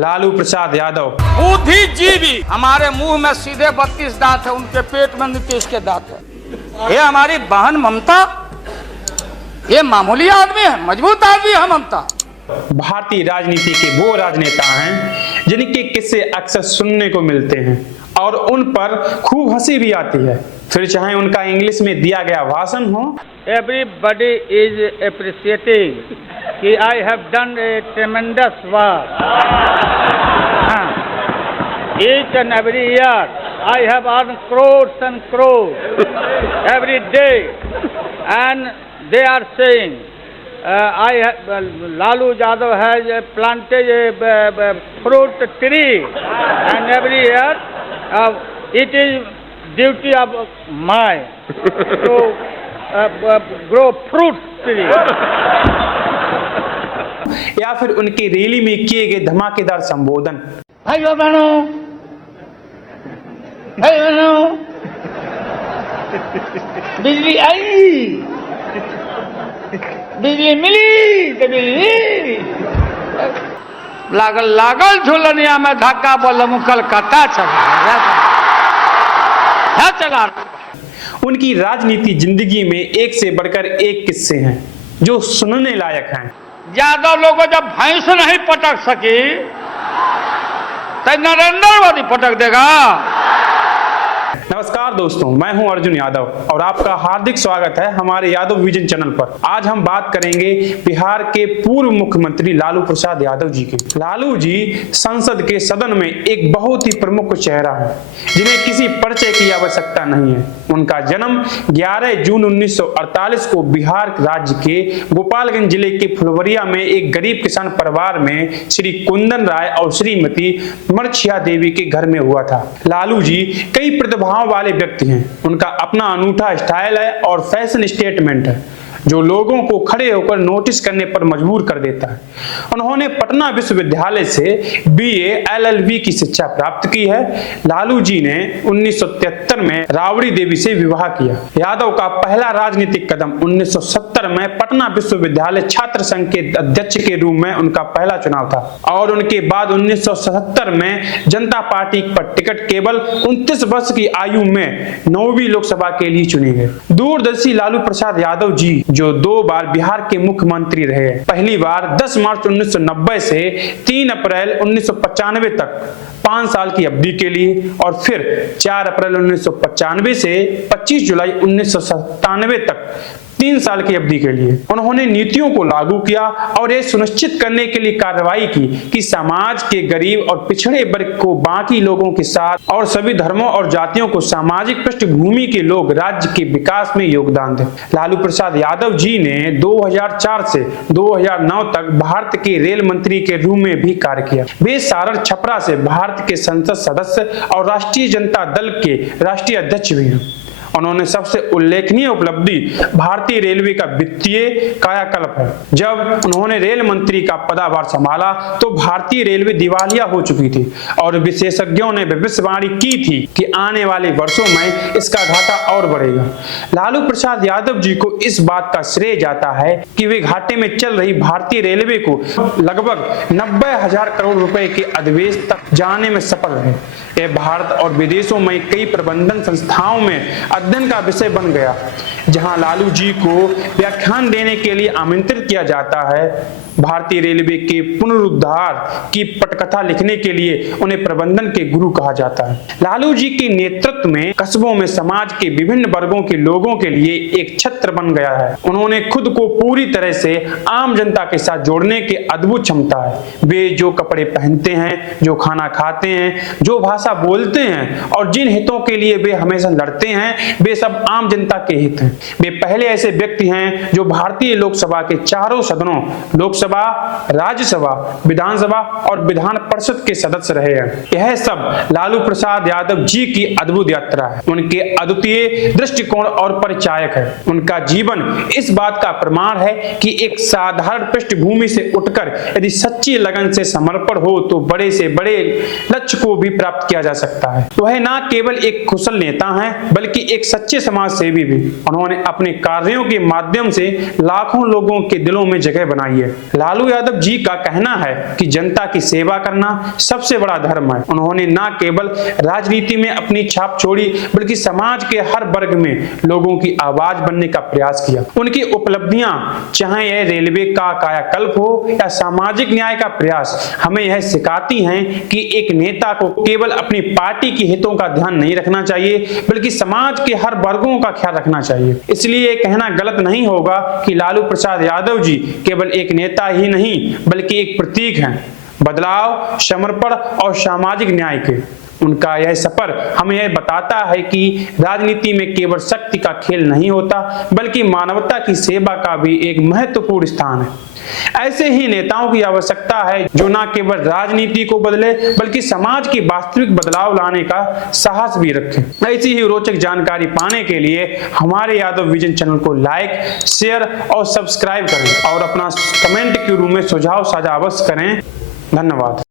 लालू प्रसाद यादव बुद्धिजीवी। हमारे मुंह में सीधे 32 दांत है, उनके पेट में नीतीश के दांत है। ये हमारी बहन ममता, ये मामूली आदमी है, मजबूत आदमी है ममता। भारतीय राजनीति के वो राजनेता हैं जिनके किस्से अक्सर सुनने को मिलते हैं और उन पर खूब हंसी भी आती है, फिर चाहे उनका इंग्लिश में दिया गया भाषण हो। Everybody is appreciating कि I have done a tremendous work. Each and every year I have earned crores and crores every day, and they are saying Lalu Yadav has planted a fruit tree, and every year it is duty of mine to grow fruit tree. या फिर उनकी rally में किए गए धमाकेदार संबोधन। भाइयों बहनों, बिजली आई, बिजली मिली तो बिजली लागल लागल झुलनिया में धक्का बोल कलकत्ता चला। उनकी राजनीति जिंदगी में एक से बढ़कर एक किस्से हैं जो सुनने लायक हैं। यादव लोगों जब भैंस नहीं पटक सकी तो नरेंद्र मोदी पटक देगा। नमस्कार दोस्तों, मैं हूं अर्जुन यादव और आपका हार्दिक स्वागत है हमारे यादव विजन चैनल पर। आज हम बात करेंगे बिहार के पूर्व मुख्यमंत्री लालू प्रसाद यादव जी के। लालू जी संसद के सदन में एक बहुत ही प्रमुख चेहरा है जिन्हें किसी परिचय की आवश्यकता नहीं है। उनका जन्म 11 जून 1948 को बिहार राज्य के गोपालगंज जिले के फुलवरिया में एक गरीब किसान परिवार में श्री कुंदन राय और श्रीमती मरछिया देवी के घर में हुआ था। लालू जी कई प्रतिभाओं वाले व्यक्ति हैं। उनका अपना अनूठा स्टाइल है और फैशन स्टेटमेंट है जो लोगों को खड़े होकर नोटिस करने पर मजबूर कर देता है। उन्होंने पटना विश्वविद्यालय से बीए एलएलबी की शिक्षा प्राप्त की है। लालू जी ने 1973 में राबड़ी देवी से विवाह किया। यादव का पहला राजनीतिक कदम 1970 में पटना विश्वविद्यालय छात्र संघ के अध्यक्ष के रूप में उनका पहला चुनाव था और उनके बाद 1977 में जनता पार्टी पर टिकट केवल 29 वर्ष की आयु में 9वीं लोकसभा के लिए चुने गए। दूरदर्शी लालू प्रसाद यादव जी जो 2 बार बिहार के मुख्यमंत्री रहे। पहली बार 10 मार्च 1990 से 3 अप्रैल 1995 तक 5 साल की अवधि के लिए और फिर 4 अप्रैल 1995 से 25 जुलाई 1997 तक 3 साल की अवधि के लिए उन्होंने नीतियों को लागू किया और यह सुनिश्चित करने के लिए कार्रवाई की कि समाज के गरीब और पिछड़े वर्ग को बाकी लोगों के साथ और सभी धर्मों और जातियों को सामाजिक पृष्ठभूमि के लोग राज्य के विकास में योगदान दें। लालू प्रसाद यादव जी ने 2004 से 2009 तक भारत के रेल मंत्री के रूप में भी कार्य किया। वे सारण छपरा से भारत के संसद सदस्य और राष्ट्रीय जनता दल के राष्ट्रीय अध्यक्ष भी हैं। उन्होंने सबसे उल्लेखनीय उपलब्धि भारतीय रेलवे का वित्तीय कायाकल्प है। जब उन्होंने रेल मंत्री का पदभार संभाला तो भारतीय रेलवे दिवालिया हो चुकी थी और विशेषज्ञों ने भविष्यवाणी की थी कि आने वाले वर्षों में इसका घाटा और बढ़ेगा। लालू प्रसाद यादव जी को इस बात का श्रेय जाता है कि वे घाटे में चल रही भारतीय रेलवे को लगभग 90,000 करोड़ रुपए के अधिवेश तक जाने में सफल रहे। यह भारत और विदेशों में कई प्रबंधन संस्थाओं में अध्ययन का विषय बन गया, जहां लालू जी को व्याख्यान देने के लिए आमंत्रित किया जाता है। भारतीय रेलवे के पुनरुद्धार की पटकथा लिखने के लिए उन्हें प्रबंधन के गुरु कहा जाता है। लालू जी के नेतृत्व में कस्बों में समाज के विभिन्न वर्गों के लोगों के लिए एक छत्र बन गया है। उन्होंने खुद को पूरी तरह से आम जनता के साथ जोड़ने की अद्भुत क्षमता है। वे जो कपड़े पहनते हैं, जो खाना खाते हैं, जो भाषा बोलते हैं और जिन हितों के लिए वे हमेशा लड़ते हैं, वे सब आम जनता के हित हैं। वे पहले ऐसे व्यक्ति हैं जो भारतीय लोकसभा के चारों सदनों लोकसभा, राज्यसभा, विधानसभा और विधान परिषद के सदस्य रहे हैं। यह सब लालू प्रसाद यादव जी की अद्भुत यात्रा है, उनके अद्वितीय दृष्टिकोण और परिचायक है। उनका जीवन इस बात का प्रमाण है कि एक साधारण पृष्ठभूमि से उठकर यदि सच्ची लगन से समर्पण हो तो बड़े से बड़े लक्ष्य को भी प्राप्त किया जा सकता है। वह न केवल एक कुशल नेता हैं बल्कि एक एक सच्चे समाज सेवी भी। उन्होंने अपने कार्यों के माध्यम से लाखों लोगों के दिलों में जगह बनाई है। लालू यादव जी का कहना है कि जनता की सेवा करना सबसे बड़ा धर्म है। उन्होंने न केवल राजनीति में अपनी छाप छोड़ी बल्कि समाज के हर वर्ग में लोगों की आवाज बनने का प्रयास किया। उनकी उपलब्धियां, चाहे यह रेलवे का कायाकल्प हो या सामाजिक न्याय का प्रयास, हमें यह सिखाती हैं कि एक नेता को केवल अपनी पार्टी के हितों का ध्यान नहीं रखना चाहिए बल्कि समाज के हर वर्गों का ख्याल रखना चाहिए। इसलिए यह कहना गलत नहीं होगा कि लालू प्रसाद यादव जी केवल एक नेता ही नहीं बल्कि एक प्रतीक हैं बदलाव, समर्पण और सामाजिक न्याय के। उनका यह सफर हमें यह बताता है कि राजनीति में केवल शक्ति का खेल नहीं होता बल्कि मानवता की सेवा का भी एक महत्वपूर्ण स्थान है। ऐसे ही नेताओं की आवश्यकता है जो न केवल राजनीति को बदले बल्कि समाज की वास्तविक बदलाव लाने का साहस भी रखें। ऐसी ही रोचक जानकारी पाने के लिए हमारे यादव विजन चैनल को लाइक, शेयर और सब्सक्राइब करें और अपना कमेंट के रूप में सुझाव साझा अवश्य करें। धन्यवाद।